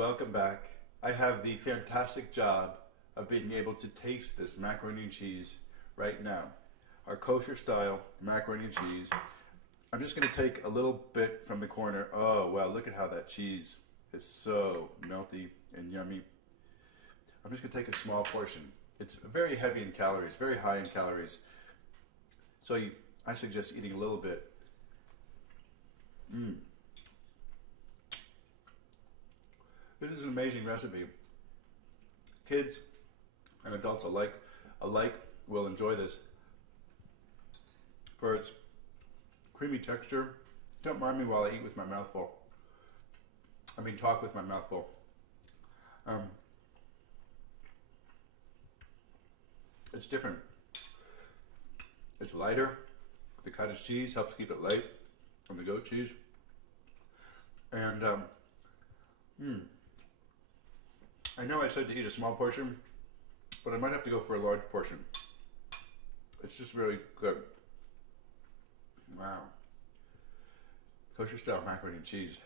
welcome back. I have the fantastic job of being able to taste this macaroni and cheese right now. Our kosher style macaroni and cheese. I'm just going to take a little bit from the corner. Oh, wow, look at how that cheese is so melty and yummy. I'm just going to take a small portion. It's very heavy in calories, very high in calories. So I suggest eating a little bit. This is an amazing recipe. Kids and adults alike will enjoy this for its creamy texture. Don't mind me while I eat with my mouth full. Talk with my mouth full. It's different. It's lighter. The cottage cheese helps keep it light from the goat cheese. And I know I said to eat a small portion, but I might have to go for a large portion. It's just really good. Wow. Kosher style macaroni and cheese.